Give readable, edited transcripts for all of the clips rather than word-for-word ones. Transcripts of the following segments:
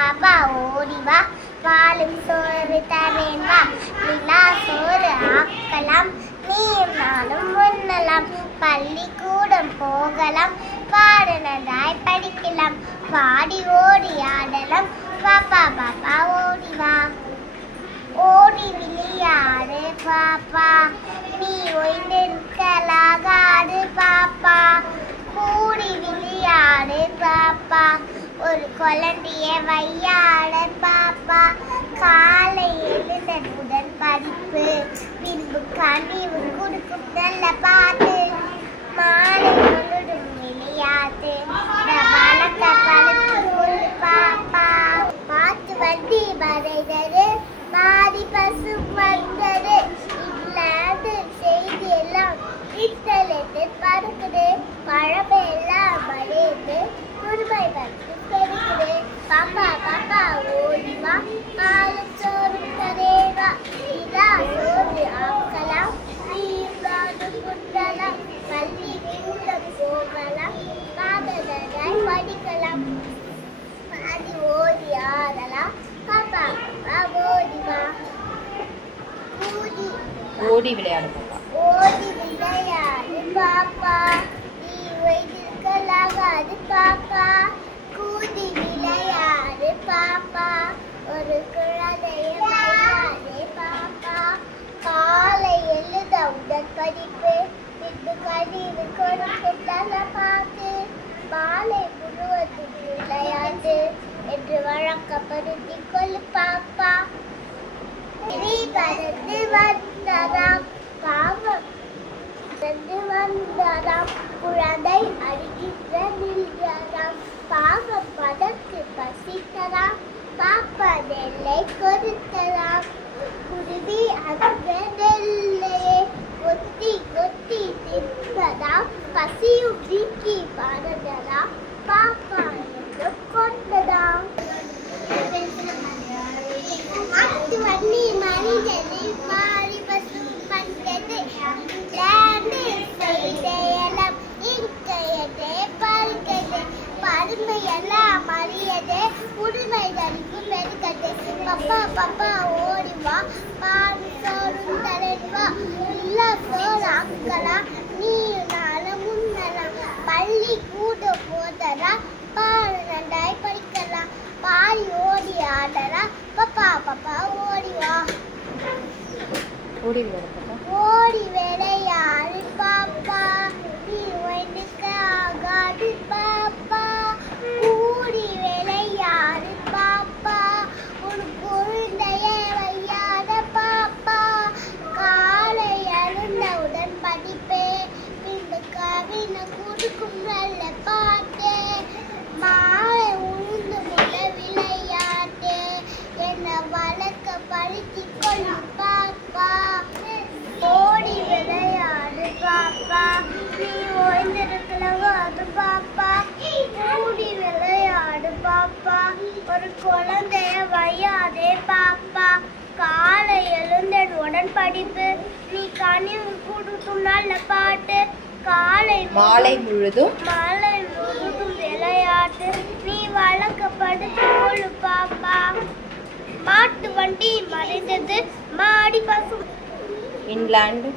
பாப்பா ஓடி வா, பாலும் சோறு தரேன் வா, நிலா சோறு ஆக்கலாம், நீயும் நானும் உண்ணலாம், பள்ளிக்கூடம் போகலாம், பாடனதாய் படிக்கலாம், பாடி ஓடி ஆடலாம், பாப்பா பாப்பா ஓடி வா. ஓடி விளையாடு பாப்பா, நீ ஓய்ந்திருக்கலாகாது பாப்பா, கூடி விளையாடு பாப்பா, ஒரு குழந்தைய வையாட பாப்பா, காலை எழுந்தவுடன் படிப்பு, பின்பு கனிவு கொடுக்கும் நல்ல பாட்டு, மாலை முழுதும் விளையாட்டு, வளர்க்க பழுத்து கொள்ளு பாப்பா, மாட்டு வண்டி மறைந்தது, மாடி பசு வந்தது, இல்லாத செய்தி எல்லாம் இத்தலத்து பறக்குது, பழமெல்லாம் மறைந்து குருமை வந்து பெருக்குது, பாப்பா பாப்பா ஓடி வா, பாலும் சோறு தரேவா, இதா சோறு ஆக்கலாம், நீயும் குண்டலாம், பள்ளி கூட போகலாம், பாடலாய் படிக்கலாம், பாடி ஓடி ஆடலாம், பாப்பா பாப்பா ஓடி வா. ஓடி விளையாடு பாப்பா, ஓடி விளையாடு பாப்பா, நீ ஓய்ந்திருக்கலாகாது பாப்பா, கூடி விளையாடு பாப்பா, ஒரு குழந்தைய வையாதே பாப்பா, காலை எழுந்தவுடன் படிப்பு, பின்பு கனிவு கொடுக்கும் நல்ல பாட்டு, மாலை முழுவதும் விளையாட்டு என்று வழக்கப்படுத்திக் கொள்ளு பாப்பா. பறந்து வந்ததாம் பாவம் பறந்து வந்ததாம், குழந்தை அழுகின்ற நின்றதாம், பாவம் பதற்கு பசித்ததாம், பாப்பா நெல்லை கொடுத்ததாம், குருவி அந்த நெல்லையே கொத்தி கொத்தி தின்பதாம், பசியும் நீக்கி பறந்ததாம், பாப்பா என்று கொண்டதாம். மாட்டு வண்டி மனிதனை மாறி பசு வந்தது, இங்கிலாந்து செய்தியெல்லாம் இங்கையதே பருகது, பருமையெல்லாம் மறியது, உரிமை தனிக்கு பெருகது, பாப்பா பாப்பா ஓடி வா, பால் சோறு தரேன் வா, இல்ல சோறு ஆக்கலாம், நீயும் நானும் உண்ணலாம், பள்ளி கூட போதலாம், பாடலாய் படிக்கலாம், பாடி ஓடி ஆடலாம், பாப்பா பாப்பா ஓடி வா. ஓடி விளையாடு பாப்பா, ஓடி விளையாடு பாப்பா, நீ ஓய்ந்திருக்க ஆகாது பாப்பா, கூடி விளையாடு பாப்பா, ஒரு குழந்தைய வையாத பாப்பா, காலை எழுந்தவுடன் படிப்பே, பின்பு கவினை கொடுக்கும் நல்ல பாட்டு, மாலை உழுந்து முட விளையாட்டு, என்ன வளர்க்க படுத்திக் கொள்ளு பாப்பா. ஓடி விளையாடு பாப்பா, நீ ஓய்ந்திருக்கலாகாது பாப்பா, கூடி விளையாடு பாப்பா, ஒரு குழந்தைய வையாதே பாப்பா, காலை எழுந்தவுடன் படிப்பு, நீ கனிவு கொடுக்கும் நல்ல பாட்டு, மாலை முழுதும் விளையாட்டு, நீ வளர்க்கப்படுத்திக் கொள்ளு பாப்பா. மாட்டு வண்டி மறைந்தது, மாடி பசு இங்கிலாந்து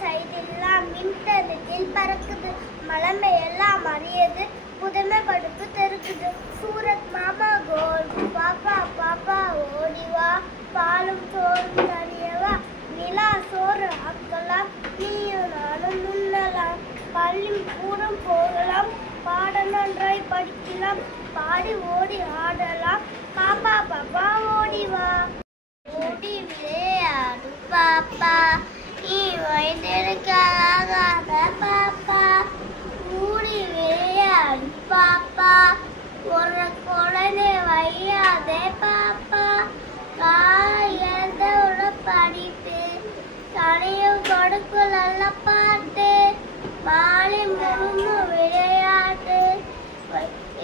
சைடெல்லாம் இன்டர்நெட்டில் பறக்குது, மலமை எல்லாம் மறியது, புதுமை படுப்பு தெருக்குது, சூரத் மாமா கோல், பாப்பா பாப்பா ஓடி வா, பாலும் சோறும் தரியவா, நிலா சோறு ஆக்கலாம், நீயும் நானும் உண்ணலாம், பள்ளி கூடம் போகலாம், பாடம் நன்றாய் படிக்கலாம், பாடி ஓடி ஆடலாம், பாப்பா பாப்பா ஓடி வா. ஓடி விளையாடு பாப்பா, நீ ஓய்ந்திருக்கலாகாத பாப்பா, கூடி விளையாடு பாப்பா, ஒரு குழந்தை வையாதே பாப்பா, காலை எழுந்தவுடன் படிப்பு, கனியும் கொடுக்கும் நல்ல பாட்டு, மாலை முழுதும் விளையாட்டு,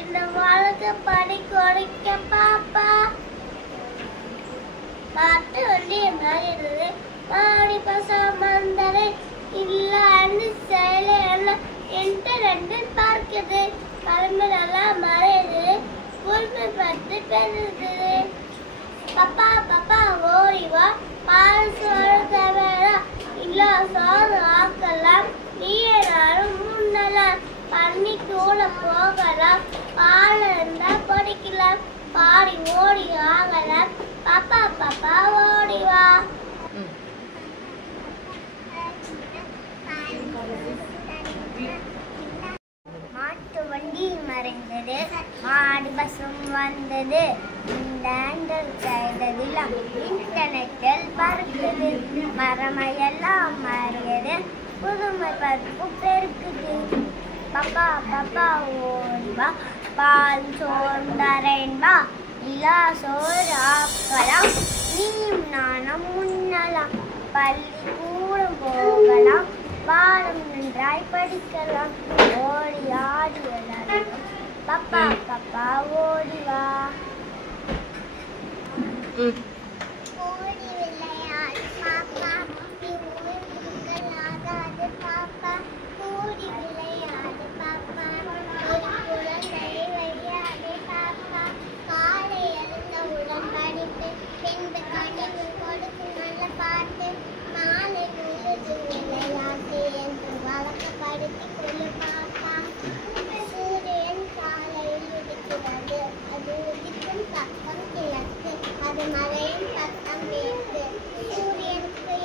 இந்த வாழ்க்கை படி கொடுக்க பாப்பா. மாட்டு வண்டி மாறிடுது, மாடி பசம் வந்தது, இல்லாண்டு செயல இன்டர்நெட்டில் பார்க்குது, கிளம்பி நல்லா மறையுது, உரிமைப்பட்டு பெருகுது. பாப்பா பாப்பா ஓடி வா, பால் சோறு தவிர இல்ல சோறு ஆக்கலாம், நீயே நானும் முன்னலாம், பண்ணி கூட போகலாம், பால் இருந்தா படிக்கலாம், பாடி ஓடி ஆகலாம், பாப்பா பாப்பா ஓடி வா. மாட்டு வண்டி மறைந்தது, மாடு பசும் வந்தது, இந்தாண்டல் செய்ததில் இன்டர்நெட்டில் பறக்குது, மரமையெல்லாம் மாறியது, புதுமை பருப்பு பெருக்குது. பாப்பா பாப்பா ஓடிவா, பால் சோறு தரேன்பா, இலா சோறு ஆக்கலாம், நீயும் நானும் முன்னலாம், பள்ளி கூட போகலாம், பாடம் நன்றாய் படிக்கலாம், ஓடி ஆடி விளையாடலாம், பாப்பா பாப்பா ஓடி வா. ஓடி விளையாடு பாப்பா, நீ ஓய்ந்திருக்கலாகாது பாப்பா, ஓடி விளையாடு பாப்பா, ஒரு குழந்தை விளையாடு பாப்பா, காலை எழுந்தவுடன் படித்து, பின்பு கணிவு கொடுக்கும் நல்ல பாட்டு, மாலை முழுது விளையாட்டு என்று வழக்கப்படுத்தி கொள்ளு பாப்பா. சூரியன் காலையில் உதிக்கிறது, அது உதிக்கும் பக்கம் கிழக்கு, அது மறையும் பக்கம் மேற்கு. சூரியனுக்கு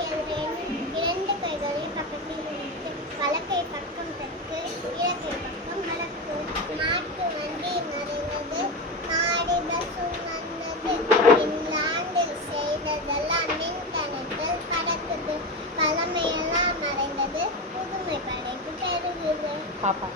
இரண்டு கைகளில் பக்கத்தில் வைத்து, வலக்கை பக்கம் தெற்கு, இடக்கை பக்கம் வடக்கு. மாட்டு வண்டி மறைந்தது, மாடு பசும் வந்தது, இந்தாண்டில் செய்ததெல்லாம் இன்டர்நெட்டில் பறக்குது, பழமையெல்லாம் மறைந்தது, புதுமை படைப்பு பெருகுது. பாப்பா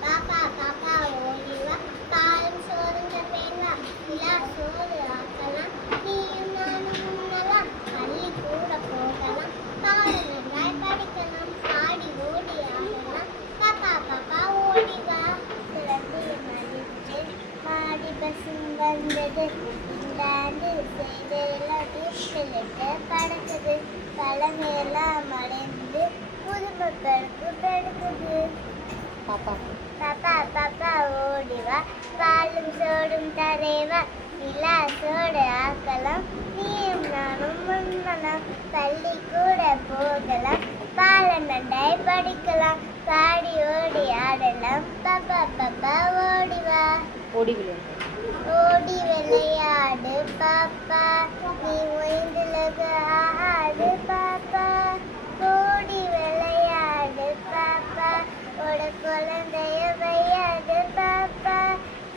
பாப்பா ஓடி வா, பாலும் சோறும் தரேன்பா, இலா சோறு ஆக்கலாம், நீயும் நானும் முன்னலாம், பள்ளி கூட போகலாம், பாடம் நன்றாய் படிக்கலாம், பாடி ஓடி ஆகலாம், பாப்பா பாப்பா ஓடி வா. குழந்தை மறித்து, மாடி பசும் வந்தது, இந்தாண்டு செய்தெல்லாம் வீட்டிலிட்டு பறக்குது, பழமையெல்லாம் மறைந்து, புதுமை பருப்பு பெருக்குது. பாப்பா பாப்பா ஓடி வா, பாலும் சோடும் தரேவா, இலா சோடு ஆக்கலாம், நீயும் நானும் முன்னலாம், பள்ளி கூட போகலாம், பாடம் நன்றாய் படிக்கலாம், பாடி ஓடி ஆடலாம், பாப்பா பாப்பா ஓடி வா. ஓடி விளையாடு பாப்பா, நீ ஓய்ந்திருக்கலாகாது பாப்பா, ஓடி விளையாடு பாப்பா, ஒரு குழந்தைய வையாது பாப்பா,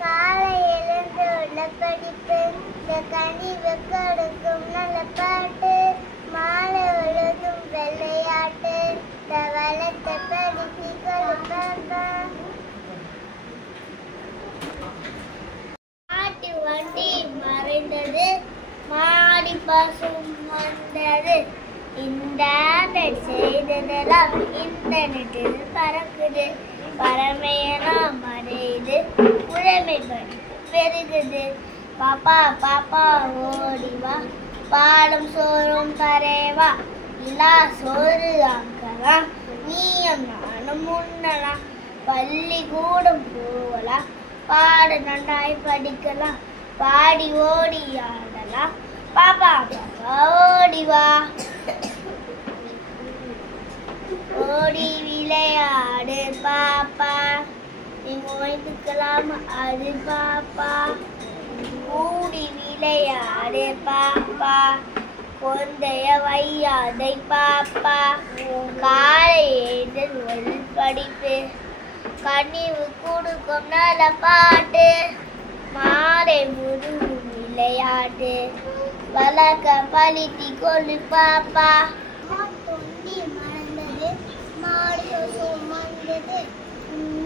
காலை எழுந்து உள்ள படிப்பு, இந்த கனிவு கொடுக்கும் நல்ல பாட்டு, மாலை ஒழுதும் விளையாட்டு, இந்த வளத்தை படித்து கொடு பாப்பா. மாட்டு வண்டி மறைந்தது, மாடி பசும் வந்தது, இந்த செய்ததெல்லாம் இன்டர்நெட்டில் பறக்குது, பழமையெல்லாம் மறையுது, புதுமை படிப்பு பெருகுது. பாப்பா பாப்பா ஓடி வா, பாலும் சோறும் தரேவா, இலா சோறு ஆக்கலாம், நீயும் நானும் முன்னலாம், பள்ளி கூட போகலாம், பாட நன்றாய் படிக்கலாம், பாடி ஓடி ஆடலாம், பாப்பா பாப்பா ஓடி வா. ஓடி விளையாடு பாப்பா, நீ ஓய்ந்துக்கலாம் அது பாப்பா, கூடி விளையாடு பாப்பா, குழந்தைய வையாதை பாப்பா, காலை எழுந்து படிப்பு, கனிவு கொடுக்கும் நல்ல பாட்டு, மாலை முழுதும் விளையாட்டு, வளர்க்க பழித்தி கொள்ளு பாப்பா. தொண்டி மறந்தது, மாடு சுமந்தது,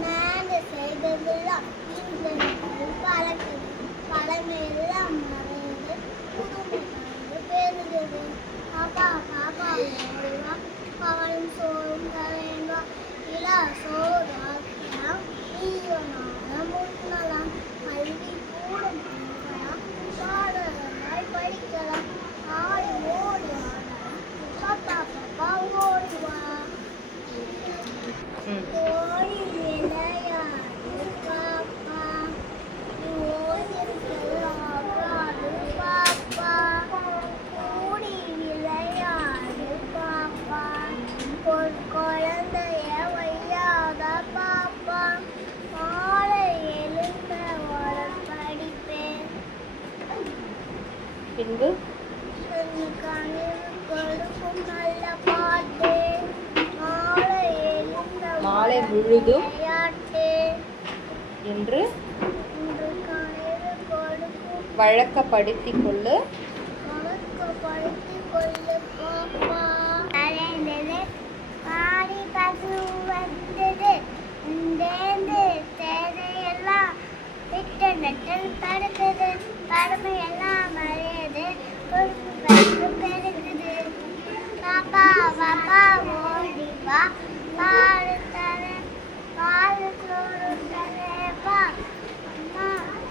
நாடு செய்ததெல்லாம் இன்டர்நெட்டில் பறக்குது, பழமையெல்லாம் மறைந்து, புதுமை பெருகுது. பாப்பா பாப்பா ஓடி வா, பாலும் சோறும் தரேன்பா, இலா சோறு ஆக்கலாம், நீயும் நானும் முன்னலாம், பள்ளி கூட போகலாம், பாடலாய் படிக்கலாம், ஆடி ஓடி ஆடலாம், பாப்பா பாப்பா ஓடி வா. ஓடி விளையாடு பாப்பா, நீ ஓய்ந்திருக்கலாம் பின்பு மாலை முழுதும் என்று வழக்கப்படுத்திக் கொள்ளு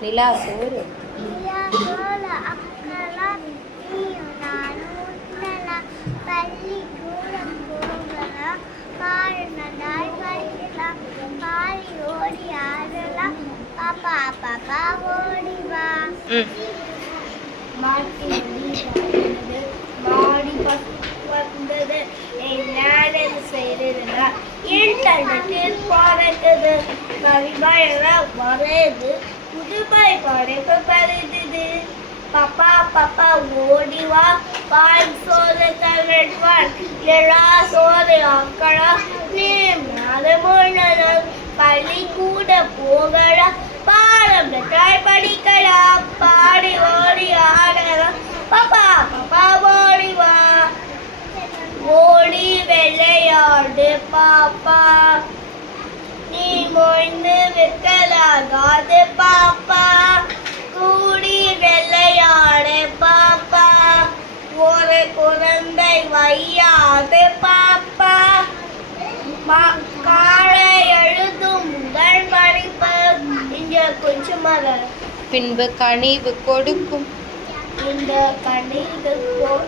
நிலா சோறு இன்டர்நெட்டில் பார்க்குது வரது புதுமை படைப்பு பறிந்தது பாப்பா பாப்பா ஓடிவா பால் சோறு தவிர்ப்பான் எல்லா சோறு ஆக்களா நீ முன்னது பள்ளி கூட போகலாம் பாடம் தாய் படிக்கலாம் பாடி ஓடி ஆடலாம் பாப்பா பாப்பா ஓடிவா ஓடி விளையாடு பாப்பா நீ மொய்ந்து விற்கலாகாது பாப்பா கூடி விளையாடு பாப்பா ஒரு குழந்தை வையாது பாப்பா காலை எழுதும் முதல் படிப்பு இங்க கொஞ்சமாக பின்பு கனிவு கொடுக்கும் இந்த கணிது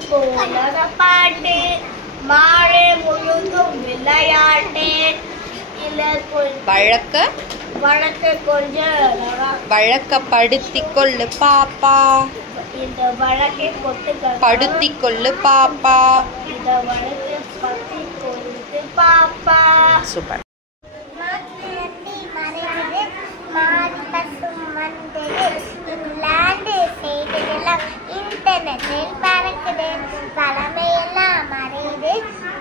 போல பாட்டு மாலை முழுதும் விளையாட்டு வழக்க கொஞ்சம் வழக்கப்படுத்திக் கொள்ளு பாப்பா இந்த வழக்கை படுத்திக் கொள்ளு பாப்பா இந்த வழக்கை பத்தி கொண்டு பாப்பா சூப்பர் இன்டர்நெட்டில் பறக்குது பழமையெல்லாம் மறையுது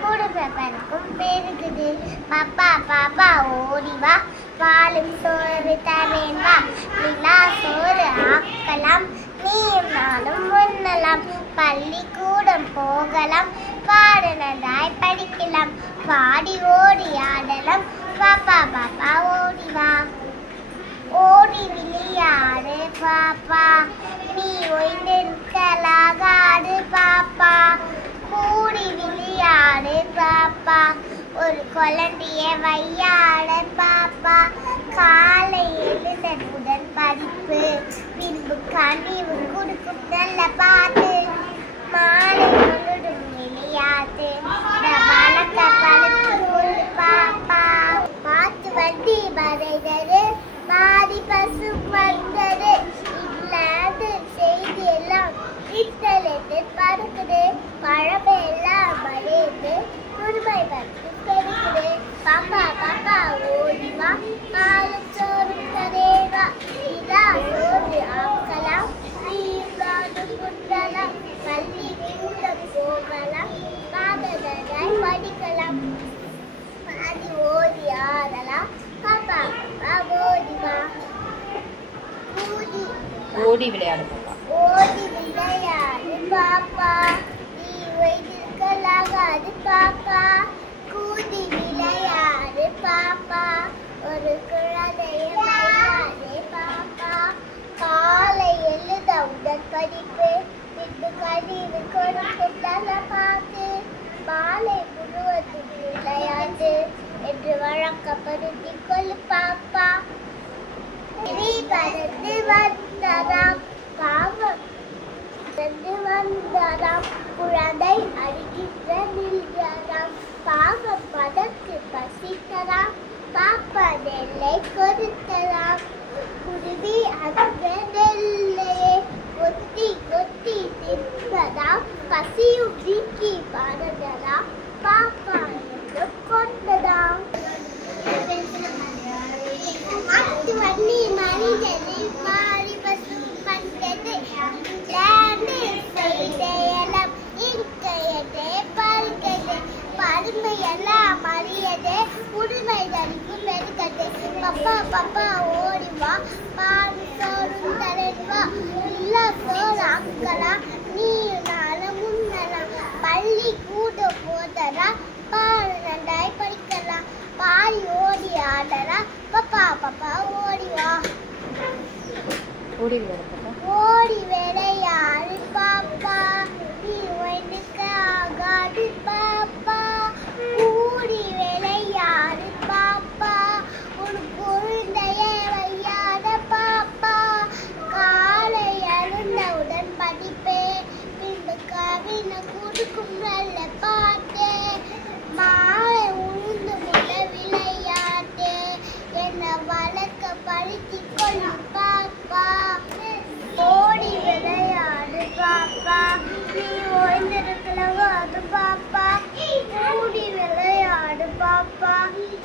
குடும்பப்பனுக்கும் பெருகுது பாப்பா பாப்பா ஓடிவா பாலும் சோறு தரேன் வா நிலா சோறு ஆக்கலாம் நீயும் நானும் உண்ணலாம் பள்ளிக்கூடம் போகலாம் பாடனதாய் படிக்கலாம் பாடி ஓடி ஆடலாம் பாப்பா பாப்பா ஓடிவா ஓடி விளையாடு பாப்பா நீ ஒய்ந்திருக்கலாகாது பாப்பா கூடி விளையாடு பாப்பா ஒரு குழந்தைய வையாட பாப்பா காலை எழுத முதல் படிப்பு பின்பு கனிவு கொடுக்கும் நல்ல பாட்டு மாலை முழுதும் விளையாட்டு வழக்க பழுத்து கொள்ளு பாப்பா பாட்டு வண்டி மறைந்தது மாறி பசு வந்தது இங்கிலாந்து செய்தி எல்லாம் இன்டர்நெட்டில் பறக்குது பழமை எல்லாம் மறைந்து புதுமை பற்றி பெருக்குது பாப்பா பாப்பா ஓடிவா பாலும் சோறு தரேவா இதா சோறு ஆக்கலாம் நீயும் குண்டலாம் பள்ளி கூட போகலாம் பாடலாய் படிக்கலாம் பாடி ஓடி ஆடலாம் பாப்பா பாப்பா ஓடிவா ஓடி விளையாடு பாப்பா ஓடி விளையாடு பாப்பா நீ வைத்திருக்கலாகாது பாப்பா கூடி விளையாடு பாப்பா ஒரு குழந்தைய விளையாடு பாப்பா காலை எழுத உடல் படிப்பு பின்பு கழிவு கொடுக்கும் பாட்டு மாலை முழுவதும் விளையாடு என்று வழக்கப்படுத்திக் கொள்ளு பாப்பா பறந்து வந்ததாம் பாவம் வந்ததாம் குழந்தை அடிக்கின்ற நின்றதாம் பாவம் பதற்கு பசித்ததாம் பாப்பா நெல்லை கொடுத்ததாம் குருவி அந்த நெல்லையே கொத்தி கொத்தி தின்பதாம் பசியும் நீக்கி பறந்ததாம் பாப்பா என்று கொண்டதாம் மாட்டு வண்டி மனிதனை மாறி பசு வந்தது பாப்பா ஓடி வா பால் சோறும் தரேன் வா இல்ல சோறு ஆக்கலாம் நீ நாள முன்னலாம் பள்ளி கூட போதரா பால் நன்றாய் படிக்கலாம் பாடி ஓடி ஆடரா பாப்பா பாப்பா ஓடி வா ஓடி விளையாடு பாப்பா நீ ஒன்றுக்கு ஆகாது பாப்பா கூடி விளையாடு பாப்பா ஒரு குழந்தைய வையாத பாப்பா காலை எழுந்தவுடன் படிப்பே பின்பு கவினை கொடுக்கும் நல்ல பாட்டே மாலை உழுந்து முள்ள விளையாட்டே என்ன வளர்க்க படுத்திக் கொள்ளும் பாப்பா ஓடி விளையாடு பாப்பா நீ ஓய்ந்திருக்கலவோ அது பாப்பா ஓடி விளையாடு பாப்பா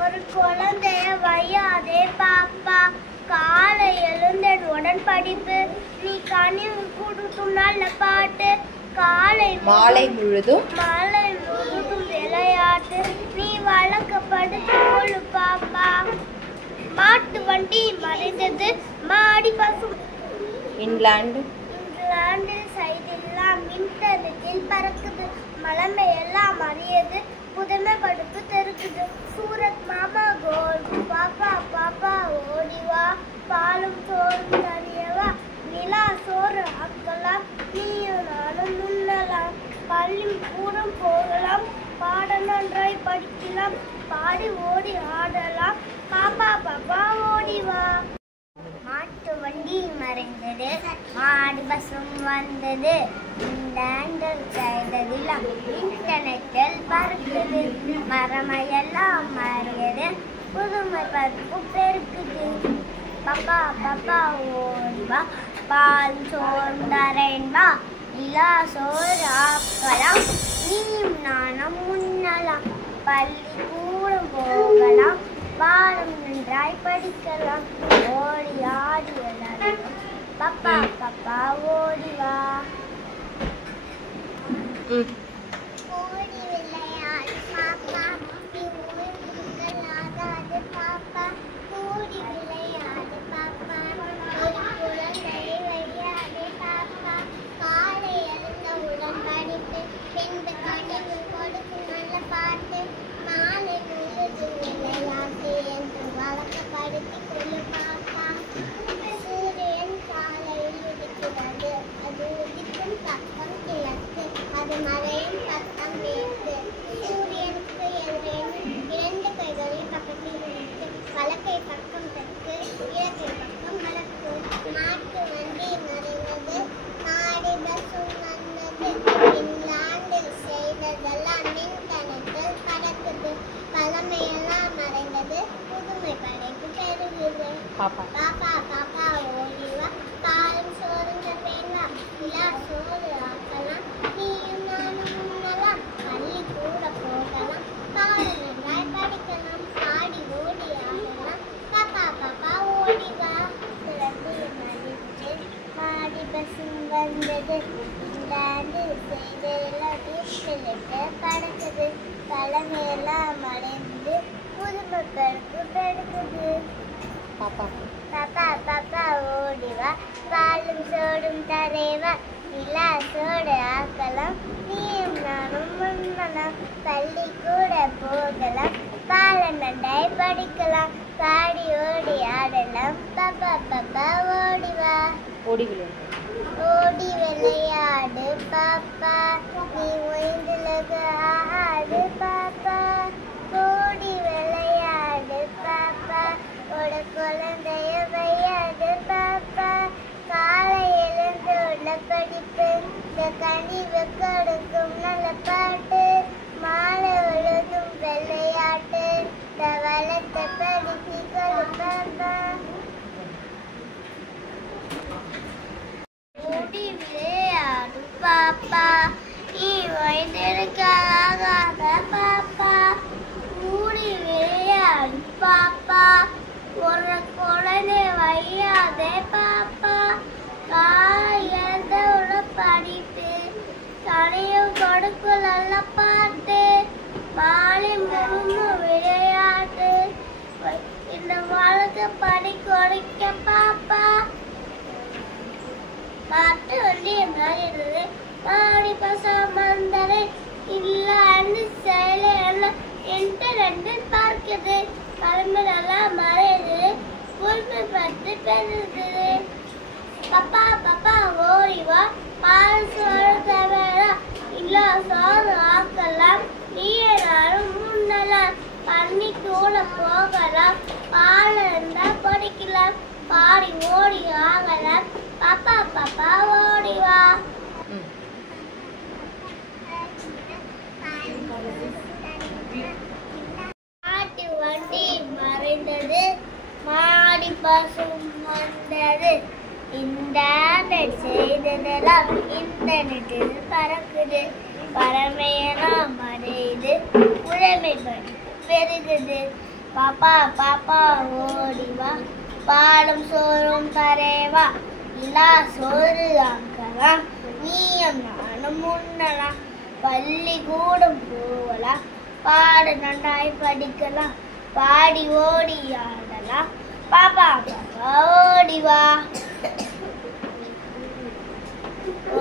ஒரு குழந்தைய வையாதே பாப்பா காலை எழுந்தவுடன் படிப்பு நீ கனிவு கொடுக்கும் நல்ல பாட்டு மாலை முழுதும் விளையாட்டு நீ வளர்க்கப்படுத்திக் கொள்ளு பாப்பா மாட்டு வண்டி மறைந்தது மாடி பசும் இங்கிலாந்து சைடெல்லாம் இன்டர்நெட்டில் பறக்குது மலமை எல்லாம் அறியது புதுமை படுப்பு தெருக்குது சூரத் மாமா கோல் பாப்பா பாப்பா ஓடிவா பாலும் சோறும் தரியவா நிலா சோறு ஆக்கலாம் நீயும் நானும் முன்னலாம் பள்ளி கூடம் போகலாம் பாட நன்றாய் படிக்கலாம் பாடி ஓடி ஆடலாம் பாப்பா பாப்பா ஓடிவா மாட்டு வண்டி மறைந்தது மாடி பசும் வந்தது செய்ததெல்லாம் இன்டர்நெட்டில் பறக்குது மரமையெல்லாம் மாறியது புதுமை பருப்பு பெருக்குது பாப்பா பாப்பா ஓடிவா பால் சோறு தரேன் வா நிலா சோறு ஆக்கலாம் நீயும் நானும் முன்னலாம் பள்ளி கூடம் போகலாம் பாடம் நன்றாய் படிக்கலாம் ஓடி ஆடி விளையாடலாம் பாப்பா பாப்பா ஓடி வா ஓடி விளையாடு பாப்பா நீ ஓய்ந்திருக்கலாகாது பாப்பா ஓடி விளையாடு பாப்பா ஒரு குழந்தையை வையாதே பாப்பா காலை எழுந்தவுடன் படித்து பின்பு கனிவு கொடுக்கும் நல்ல பாட்டு மாலை முழுது விளையாட்டு என்று வழக்கப்படுத்திக் கொள்ளு பாப்பா சூரியன் காலையில் உதிக்கிறது அது உதிக்கும் பக்கம் கிழக்கு அது மறையும் பக்கம் மேற்கு சூரியனுக்கு இரண்டு கைகளில் பக்கத்தில் வைத்து வலக்கை பக்கம் தெற்கு இடக்கை பக்கம் வடக்கு மாட்டு வண்டி மறைந்தது மாடி பசும் வந்தது இங்கிலாந்தில் செய்ததெல்லாம் இன்டர்நெட்டில் பறக்குது பழமையெல்லாம் மறைந்தது புதுமை படைப்பு பெருகுது பாப்பா பாப்பா ஓடிவா பாலும் சோறும் தப்பேன்வா நிலா சோறு ஆக்கலாம் நீயும் நானும் முன்னலாம் பள்ளி கூட போகலாம் பாடு நன்றாய் படிக்கலாம் பாடி ஓடி ஆடலாம் பாப்பா பாப்பா ஓடிவா மறித்து மாடி பசும் வந்தது இங்கிலாந்து செய்தெல்லாம் வீட்டிலிட்டு பறக்குது பழமையெல்லாம் மறைந்து புதுமை பருப்பு பெருக்குது பாப்பா பாப்பா ஓடிவா பாலும் சோடும் தரேவா நிலா சோடு ஆக்கலாம் நீயும் நானும் முன்னலாம் பள்ளி கூட போகலாம் பால நன்றாய் படிக்கலாம் பாடி ஓடி ஆடலாம் பாப்பா பாப்பா ஓடிவா ஓடி விளையாடு பாப்பா நீ ஓய்ந்திருக்க ஆகாது பாப்பா ஓடி விளையாடு பாப்பா ஒரு குழந்தைய வையாது பாப்பா காலை எழுந்து உள்ள படிப்பு இந்த கனிவு கொடுக்கும் நல்ல பாட்டு மாலை உழுதும் விளையாட்டு இந்த வளத்தை படித்துக் கொள்ளு பாப்பா ஓடி விளையாடு பாப்பா நீ ஓய்ந்திருக்காத பாப்பா ஓடி விளையாடு பாப்பா ஒரு குழந்தை வையாதே பாப்பா காலையோட படிப்பு தனியும் கொடுக்கும் நல்ல பாட்டு மாலை முழுமும் விளையாட்டு இந்த வாழ்க்கை வைக்க பாப்பா. பாட்டு வந்து மாறிடுது. பாடி பசம் வந்தது இல்லன்னு செயல இன்டர்நெட் பார்க்குது. கிளம்புறெல்லாம் மறையுது. உரிமை பட்டு பெருகுது. பாப்பா பாப்பா ஓடி வா. பால் சோறு தேவையா இல்ல சோறு ஆக்கலாம். நீயே நானும் முன்னலாம். பண்ணி கூட போகலாம். பால் இருந்தா படிக்கலாம். பாடி ஓடி ஆகலாம். பாப்பா பாப்பா ஓடி வா. மாட்டு வண்டி மறைந்தது. மாடி பசும் வந்தது. இன்டர்நெட் செய்ததெல்லாம் இன்டர்நெட்டில் பறக்குது. பறமையெல்லாம் மறையுது. உடைமை பெருகுது. பாப்பா பாப்பா ஓடி வா. பாலும் சோறும் தரேவா. இல்லா சோறு ஆக்கலாம். நீயும் நானும் முன்னலாம். பள்ளிக்கூடம் போகலாம். பாட நன்றாய் படிக்கலாம். பாடி ஓடி ஆடலாம். பாப்பா பாப்பா ஓடி வா.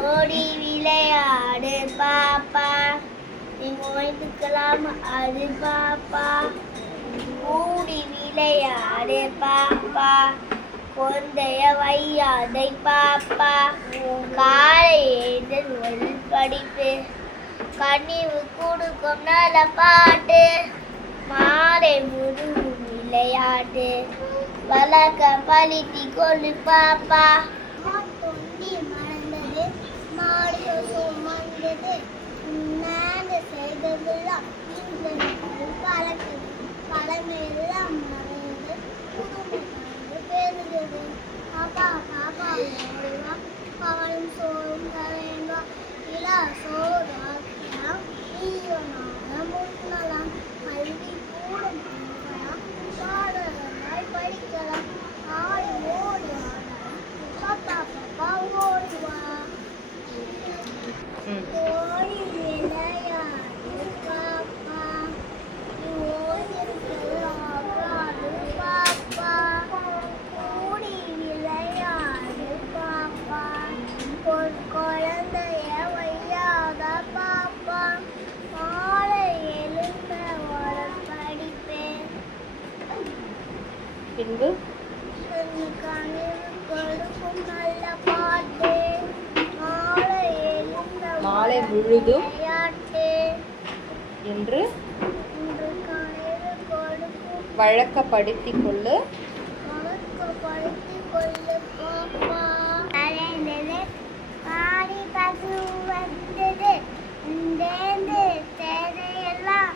ஓடி விளையாடு பாப்பா. நீ ஓய்ந்துக்கலாம் அது பாப்பா. கூடி விளையாடு பாப்பா. கொந்தைய வையாதை பாப்பா. காலை எழுந்து படிப்பு. கனிவு கொடுக்கும் நல்ல பாட்டு. மாலை முழுவதும் விளையாட்டு. வளர்க்க பழித்தி கொள்ளு பாப்பா. தொண்டி மறந்தது. மாடி சுமந்தது. செய்ததெல்லாம் பறக்குது. பழமையெல்லாம் மறையுது. புதுமை பெருகுது. பாப்பா பாப்பா ஓடிவா. பாலும் சோறும் தரேவா. இலா சோறு ஆக்கலாம். நீயும் நானும் முன்னலாம். பள்ளி கூடம் போகலாம். பாடலாய் படிக்கலாம். ஆடி ஓடி ஆடலாம். பாப்பா பாப்பா ஓடி வா. ஓடி விளையாடு பாப்பா. நீ ஓய்ந்திருக்காது பாப்பா. கூடி விளையாடு பாப்பா. குழந்தைய வையாத பாப்பா. மாலை எழுந்த ஒரு படிப்பேன். பின்பு கனிவு கொடுக்கும் நல்ல பாட்டு. மாலை எழுந்த மாலை முழுதும் விளையாட்டு. என்று இன்று கனிவு கொடுக்கும் வழக்கப்படுத்திக் கொள்ளு வழக்கப்படுத்திக் கொள்ளு பாப்பா. அலைந்தது. மாடி பசு வந்தது. இந்தேந்து தேவையெல்லாம்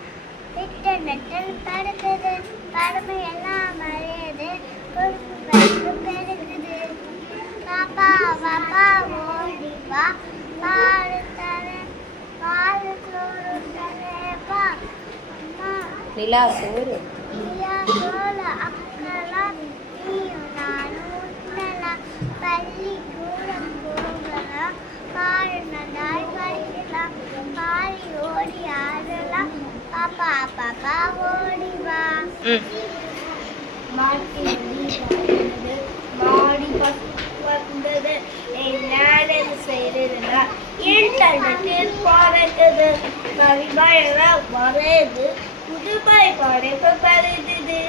இன்டர்நெட்டில் படுக்குது. படுமையெல்லாம் மறையுது. பொறுப்பு பெருகுது. பாப்பா பாப்பா ஓடி வா. பால் தரேன். பால் சோறு தரேவா. அம்மா நிலா சோறு நீயா சோறு ஆக்கலாம். நீயும் நானும் முன்னலாம். பள்ளி கூடம் போகலாம். பாட நன்றாய் படிக்கலாம். பாடி ஓடி ஆடலாம். பாப்பா பாப்பா ஓடி வா. மாடி பசு வந்தது. என்ன செய்யறதுன்னா இன்டர்நெட்டில் பறக்குது. பரிமாயெல்லாம் வரையுது. புதுமை படைப்பு பறிந்தது.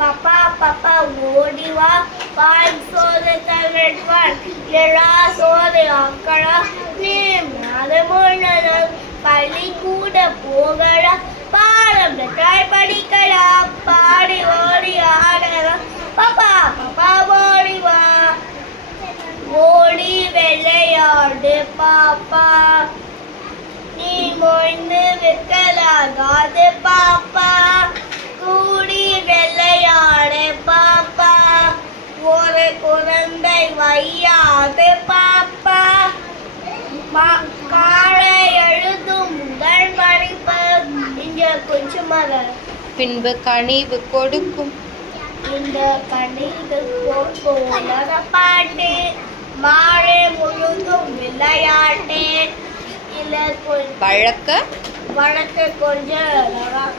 பாப்பா பாப்பா ஓடி வா. பால் சோறு தருவான். எல்லா சோறு ஆக்கலாம். நீ நாலு முன்னலாம். பள்ளி கூட போகலாம். பாடம் நன்றாய் படிக்கலாம். பாடி ஓடி ஆடலாம். பாப்பா பாப்பா ஓடி வா. ஓடி விளையாடு பாப்பா. நீ மொய்ந்து விற்கலாகாது பாப்பா. கூடி விளையாடு பாப்பா. ஒரு குழந்தை வையாது பாப்பா. காலை எழுதும் முதல் படிப்பு. இங்க கொஞ்சமாக பின்பு கனிவு கொடுக்கும் இந்த கனிவு கொடுக்கும் பாட்டு. மாலை முழுதும் விளையாட்டு. இல்ல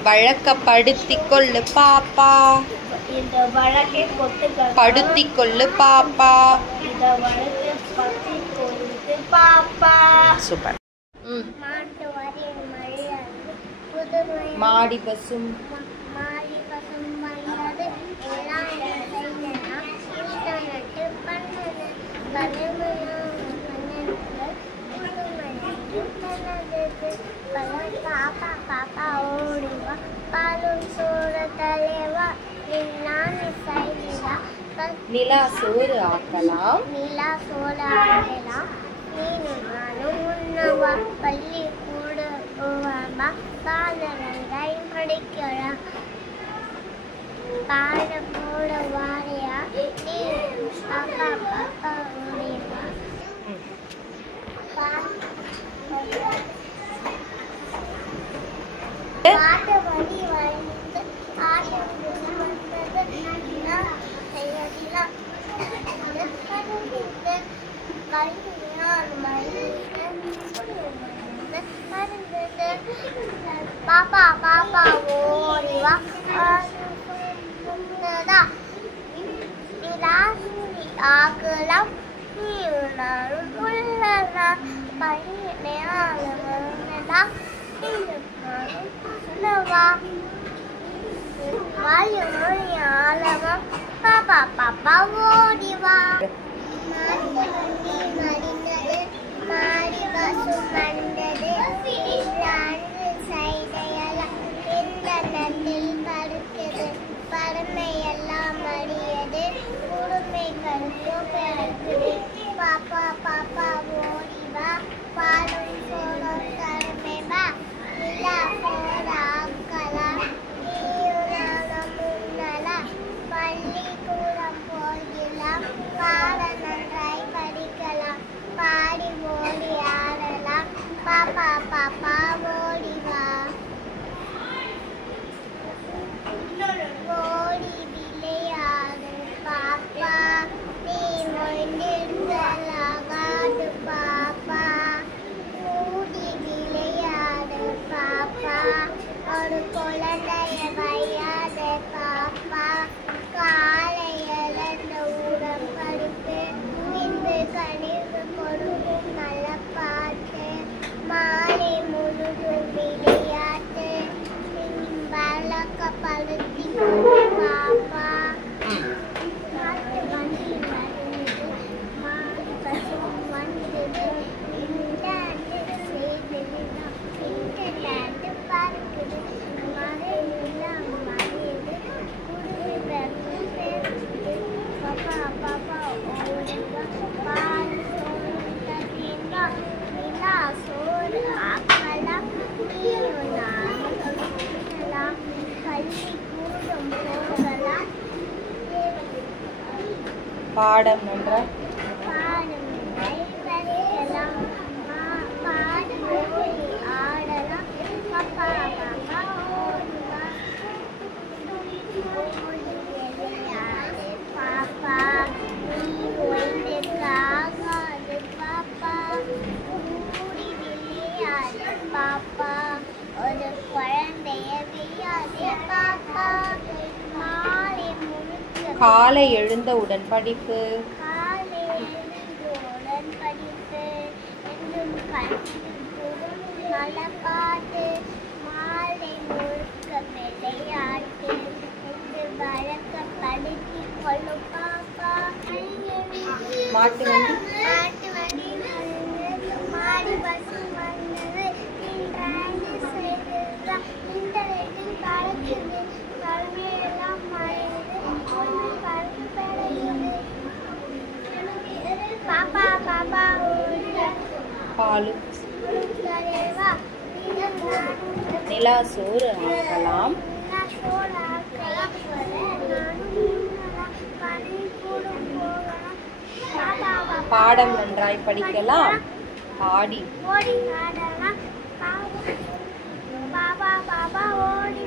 வழக்கப்படுத்திக் கொள்ளு பாப்பா. இந்த வழக்கை கொட்டுகள் படுத்திக் கொள்ளு பாப்பா. இந்த வழக்கை பத்தி கொண்டு பாப்பா. சூப்பர். மாட்டு வரி மழையாது புதுமை மாடி பசும் மாடி பசும் வந்தது எல்லாம் செய்தனா இஷ்டநட்டு பண்ணது பலமையான பண்ணது புதுமைக்கு பண்ணது பல பாப்பா பாப்பா ஓடிவா பாலும் சோற தலைவா நான் செய்தா நிலா சோறு ஆக்கலாம். நிலா சோற ஆக்கலாம். நீனும் நானும் உண்ணவா பள்ளி கூட போவாமா பாதரங்காய் படிக்கலாம் பாட போட வாரையா நீ பாப்பா பாப்பா ஓடிவா பாட்டு வழி வந்து ஆட்டம் வந்தது பாப்பா பாப்பா ஓடிவா நிலாசூரி ஆகலாம் நீயும் உள்ளதா பையனா மொழி ஆலமா பாப்பா பாப்பா ஓடிவா மடிந்தது மாடி பசு மண்டது சைடையெல்லாம் இந்த நட்டில் படுக்குது பழமையெல்லாம் மடியது குடுமை கருத்து பிறக்குது பாப்பா பாப்பா ஓடிவா பாலும் சோளம் தருமேவா நிலா போட ஆக்கலாம் நீயும் முன்னலா பள்ளிக்கூடம் போகலாம் பாட நன்றாய் படிக்கலாம் பாடி ஓடி ஆடலாம் பாப்பா பாப்பா ஓடிவா ஓடி விளையாடு பாப்பா நீ மொழிந்தலாகாது பாப்பா ஓடி விளையாடு பாப்பா ஒரு குழந்தைய வையாத பாப்பா காலை இழந்த ஊரம் படிப்பு பின்பு கணிவு கொடுக்கும் நல்ல பாட்டு மாலை முழுதும் விளையாட்டு வழக்கப்படுத்தி பாப்பா மாட்டு வண்டி வருது மாடு பசு வந்தது இன்டர்நெட் செய்தது இன்டர்நெட் பார்க்குது மழை எல்லாம் மழையுது குருவி பெருக்குது பாப்பா பாப்பா ஓடுவா பால் சோறு தருவா நிலா சோறு ஆக்கலாம் நீயும் நானும் உண்ணலாம் பள்ளிக்கூடம் போகலாம் பாடம் நன்றாய் பாடும் படிக்கலாம் பாடு ஓடி ஆடலாம் பாப்பா பாப்பா ஓடுவா ஓடி விளையாடு பாப்பா நீ ஒய்ந்துக்காகாது பாப்பா ஓடி விளையாடு பாப்பா ஒரு குழந்தைய விளையாடு பாப்பா மாலை முழுக்க காலை எழுந்தவுடன் படிப்பு. காலை எழுந்தவுடன் படிப்பு என்றும் கண்ணும் நல்ல பாட்டு மாலை முழுக்க விளையாட்டு என்று வழக்கப்படுத்தி கொள்ளும் பாப்பா மாட்டு வண்டி மாட்டு வண்டி நடந்தது மாடி பசு வந்தது இன்றாண்டு செய்தது இன்டர்நெட்டில் பறக்குது கல்வியெல்லாம் மறையுது ஒன்று பறந்து பெறையுது பாப்பா பாப்பா ஓடுவா பாலும் தலைவா நிலா சோறு ஆக்கலாம். பாடம் நன்றாய் படிக்கலாம். பாடி ஓடி ஆடலாம் பாப்பா பாப்பா ஓடி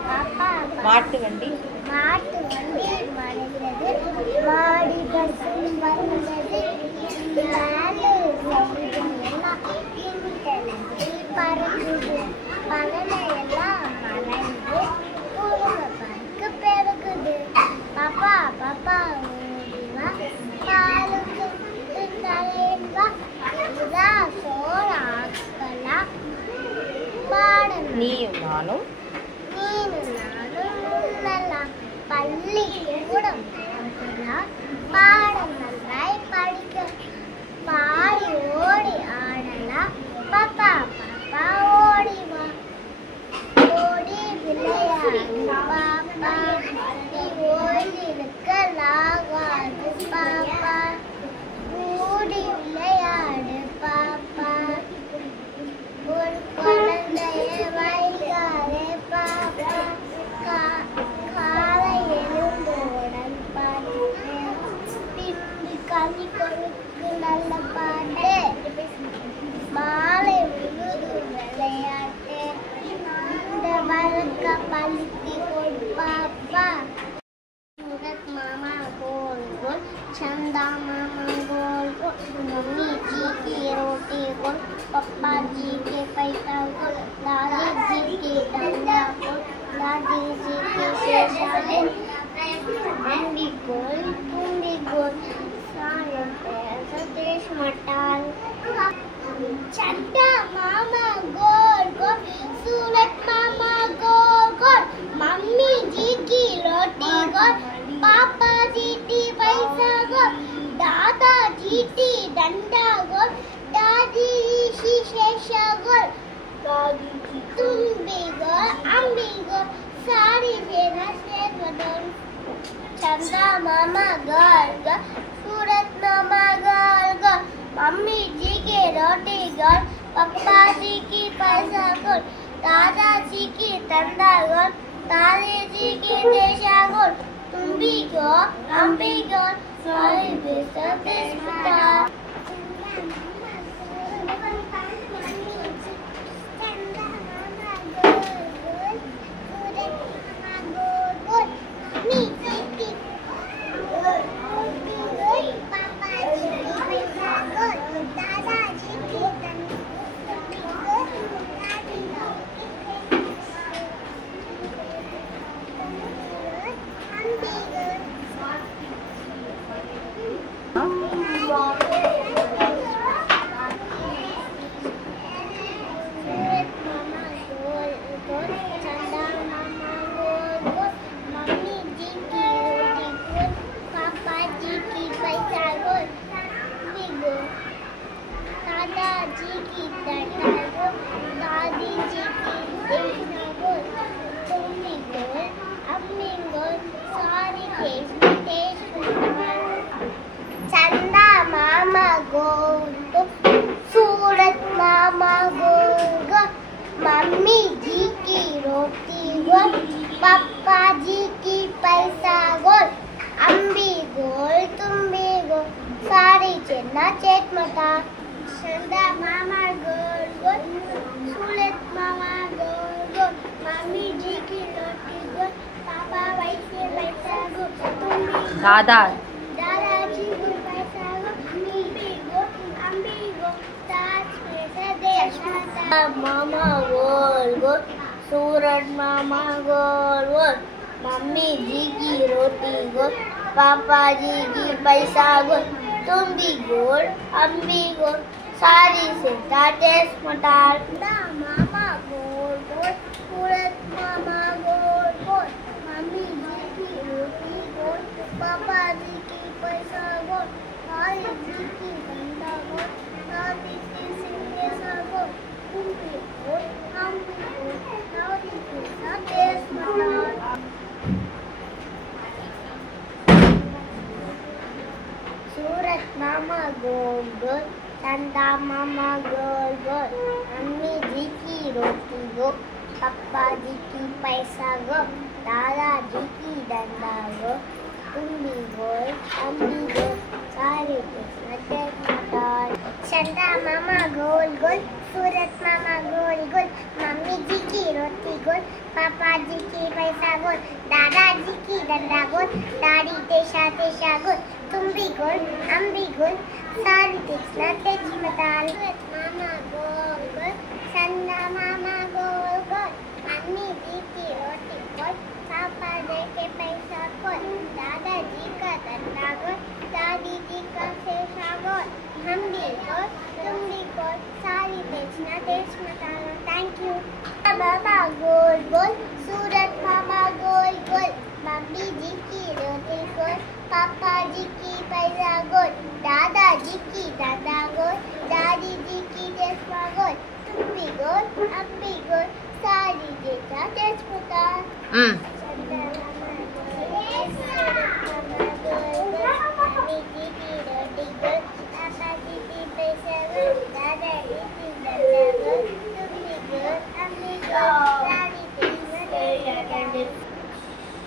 பாப்பா மாட்டு வண்டி மாட்டு வண்டி மறைந்தது மாடி பசு வந்தது பறக்குது பகலை எல்லாம் மறைந்து நீயும் நானும் நீனு நானும் முன்னலாம் பள்ளிக்கூடம் போகலாம். பாடம் நன்றாய் படிக்க பாடி ஓடி ஆடலாம். பாப்பா பாப்பா ஓடி வா ஓடி விளையாடு பாப்பா, நீ ஓய்ந்திருக்கலாகாது பாப்பா, ஓடி விளையாடு பாப்பா, ஒரு குழந்தைய வைகாதே பாப்பா, காலை எழுந்தவுடன் பாட்டு பின்பு கனி கொடுக்கு நல்ல பாட்டு, மாலை முழுது விளையாட்டு, இந்த வழக்க பழுத்தி கொடு பாப்பா. सूरत मामा गोल गोल, चंदा मामा गोल गोल, मम्मी जी की रोटी गोल, पापा जी के पैसा गोल, दादी जी की डंडा गोल, दादी जी के शेषा गोल, हम भी गोल तुम भी गोल, सारे पैसा देश मटाल. चंदा मामा गोल गोल, सूरत मामा गोल गोल, मम्मी जी की रोटी गोल, पापा जी की पैसा गोल, दादा जी की डंडा गोल, दादी जी शेषा गोल, तुम भी गोल हम भी गोल, सारी सेना से बदल. चंदा मामा गोल गोल, सूरत मामा गोल गोल, मम्मी जी की रोटी गोल, पापा जी की पैसा गोल, दादाजी की डंडा गोल, दादी जी की देशा गोल, तुम भी गोल हम भी गोल, सारे देश मटा. चंदा मामा गोल गोल, सूरत मामा गोल गोल, मम्मी जी की रोटी गोल, पापा जी की पैसा गोल, हम भी गोल तुम भी गोल, सारी चिन्ना चेत मटा. चंदा मामा गोल गोल, सूरत मामा गोल गोल, मम्मी जी की रोटी गोल, पापा भाई के पैसा गोल, तुम भी दादा दादाजी को पैसा गोल, मी भी गोल हम भी गोल, साथ में से देश माता. मामा गोल गोल, सूरत मामा गोल गोल, मम्मी जी की रोटी गोल, पापा जी की पैसा गोल, तुम भी गोल हम भी गोल, सारी से देश मटाल. मामा गोल गोल, सूरत मामा गोल गोल, मम्मी जी की रोटी गोल, पापा जी की पैसा गोल, दादी जी की डंडा गोल, दादी जी सिंगे सा गोल, तुम भी गोल हम भी गोल, दादी के साथ देश मटाल. सूरत मामा गोल गोल, चंदा मामा गोल गोल, मम्मी जी की रोटी गोल, पापा जी की पैसा गोल, दादा जी की डंडा गोल, तुम भी गोल हम भी गोल, सारे चंदा मामा गोल गोल, सूरत मामा गोल गोल, मम्मी जी की रोटी गोल, पापा जी की पैसा गोल, दादा जी की डंडा गोल, दादी देशा देशा गोल, तुम भी गोल हम भी गोल, सारी देखना तेज मताल. मामा गोल गोल, चंदा मामा गोल गोल, मम्मी जी की रोटी गोल, पापा जी के पैसा गोल, दादाजी का डंडा गोल, दादी जी का शेषा गोल, हम भी गोल तुम भी goal, sari techna taste matala. Thank you. Mama goal goal, Surat mama goal goal. Mummy ji ki roti goal, Papa ji ki paisa goal, Dada ji ki dada goal, Daddy ji ki chashma goal. Tumbi goal, Ambi goal, sari techna taste matala.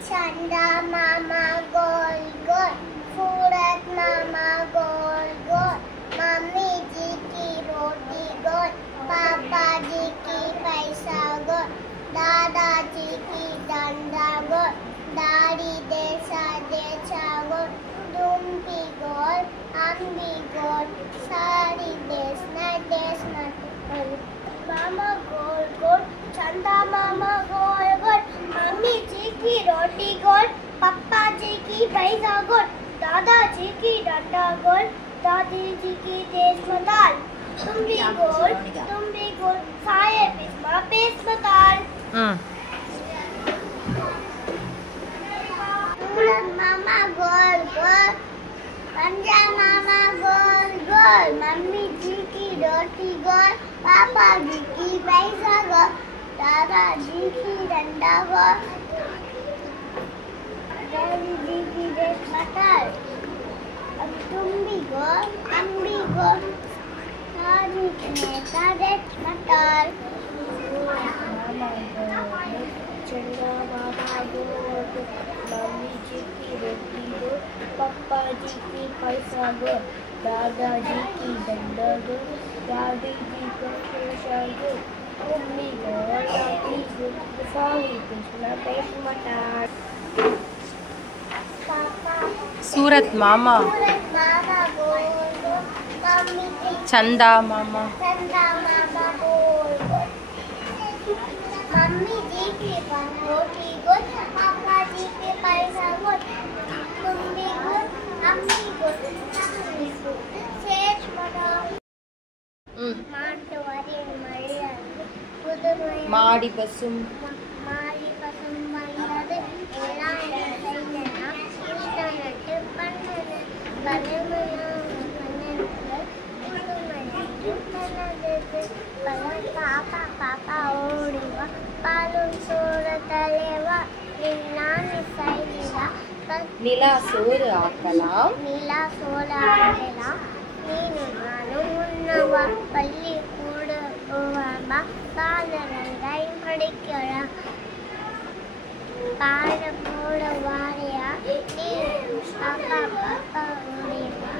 Chanda mama goal goal, Surat mama goal goal, Mummy ji ki roti goal, Papa ji ki paisa goal, Dada ji ki danda goal, Daddy desha goal, Dumpi goal, Ambi goal, sari desna goal. Mama goal goal, Chanda mama goal goal, Mummy ji ki roti goal, Papa ji ki paisa goal, Dada ji ki danda goal, Daddy ji ki teshmatal. Tumbi goal, saye pisma pesmatal. Surat mama goal goal, Panja mama goal goal, Mummy ji ki roti goal, Papa ji ki paisa goal, Dada ji ki danda goal, Daddy ji ki teshmatal. Tumbi goal, Ambi goal, sari techna teshmatal. Chanda mama goal, Mummy ji ki roti goal, Papa ji ki paisa goal, Dada ji ki danda goal, Daddy ji ki paisa goal, Tumbi goal, Ambi goal, sari techna teshmatal. Surat mama, goal goal, Mummy ji Chanda mama, goal goal, Mummy ji ki roti goal, Papa ji ki paisa goal, Tumbi goal, Ambi goal, sari teshmatal. மாட்டு வரின் மழையது புதுமை மாடி பசும் மாறி பசும் வந்தது எல்லாம் செய்தனா இஷ்டனட்டு பண்ணது பலமையான பண்ணது புதுமையாட்டு பண்ணது பல பாப்பா பாப்பா ஓடிவா பாலும் சோற தலைவா நில்லான்னு செய்தா நிலா சோறு ஆக்கலாம், நிலா சோழ ஆடலாம் நீனு நானும் உண்ணவா பள்ளி கூட போவாமா காலரங்கை படிக்கலாம் பாட போட வாரையா நீ பாப்பா பாப்பா ஓடிவா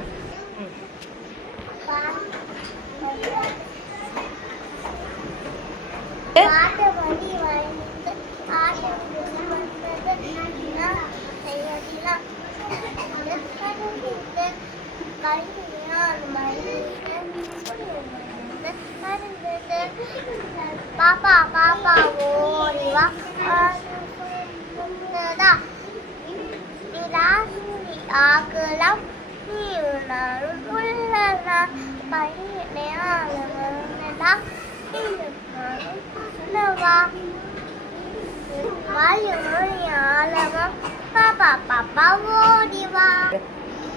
பாட்டு வழி வளைந்து ஆட்டம் வந்தது செய்யலாம் பாப்பா பாப்பா ஓடிவா நிலாசூரி ஆகலாம் நீனாலும் உள்ளதா பையனா வா வாயமொழி ஆலமா பாப்பா பாப்பா ஓடிவா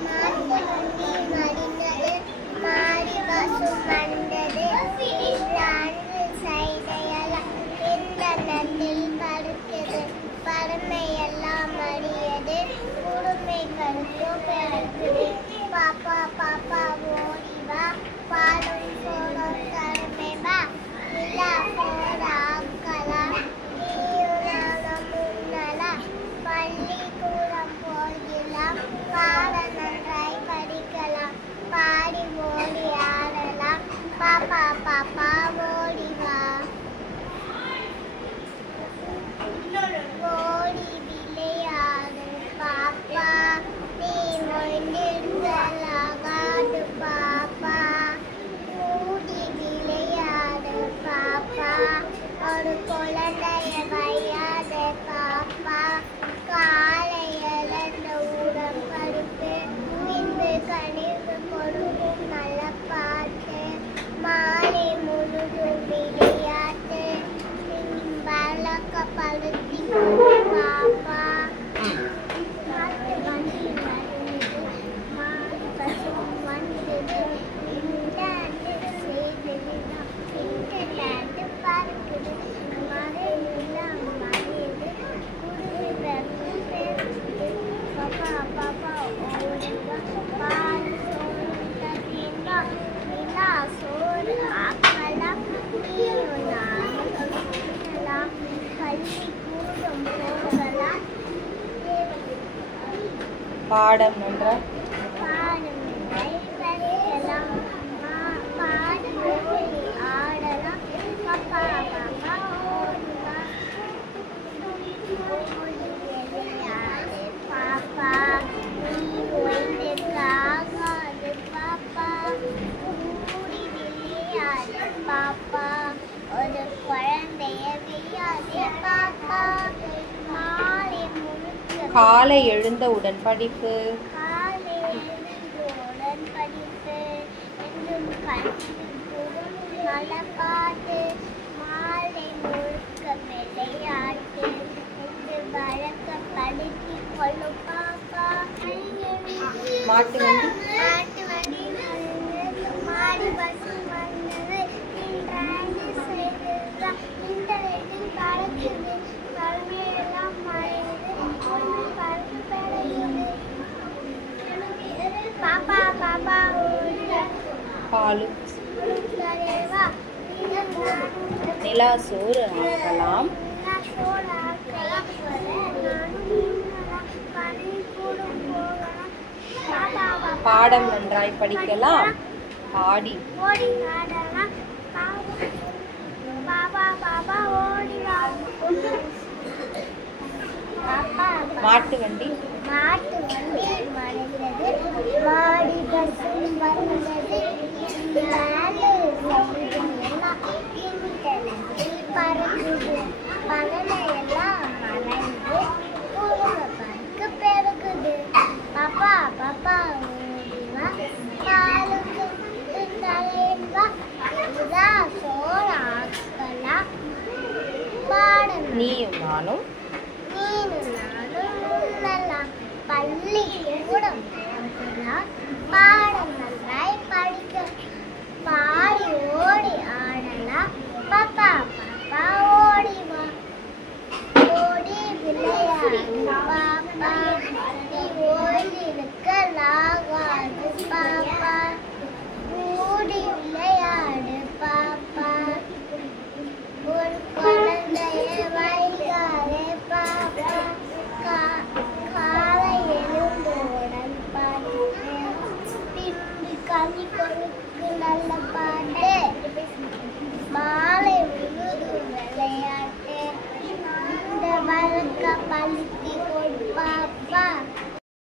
மாட்டு வண்டி மடிந்தது மாறி பசு மண்டது நான்கு சைடையெல்லாம் இந்த நந்தில் படுத்தது பழமையெல்லாம் மடியது குடுமை கருத்து பிறக்குது பாப்பா பாப்பா ஓடிவா பாலும் சோறும் தருமைவா நிலா போட ஆக்கலா நீயுனாலும் முன்னலா பள்ளிக்கூடம் போகலாம் பாட நன்றாய் படிக்கலாம் பாடி ஓடி ஆடலாம் பாப்பா பாப்பா ஓடிவா ஓடி விளையாடு பாப்பா நீ மொழிந்தலாகாது பாப்பா ஓடி விளையாடு பாப்பா ஒரு குழந்தைய வையாத பாப்பா காலை இழந்த ஊடம் பருப்பு பின்பு கனிவு கொடுக்கும் நல்ல பாட்டு மா பாடம் நன்றாய் பாப்பா ஒரு குழந்தைய வியாதே பாப்பா மாலை முழுக்க காலை எழுந்தவுடன் படிப்பு காலை எழுந்தவுடன் படிப்பு என்றும் கண்ணுக்குறும் நலப்பாட்டு மாலை முழுக்க விளையாட்டு என்று வழக்கப்படுத்திக் கொள்ளும் பாப்பா மாட்டு வண்டி மாட்டு வண்டி மாடு பசு வந்தது இன்டர்நெட்டில் பறக்குது பறவையெல்லாம் மறையுது ஒன்று பறந்து பெறையுது பாப்பா பாப்பா பாலு தலைவா நிலா சோறு ஆக்கலாம் பாடம் நன்றாய் படிக்கலாம் பாடி ஓடி ஆடலாம் பாபா பாபா ஓடி பாப்பா மாட்டு வண்டி மாட்டு வண்டி மறைந்தது மாடி பஸ்ஸும் வந்தது பறக்குது பகலையெல்லாம் மறைந்து பறக்கு பெருக்குது பாப்பா பாப்பா ஓடிவா பாலுக்கு தலைவா இதா சோறு ஆக்கலாம் பாடம் நீயும் நானும்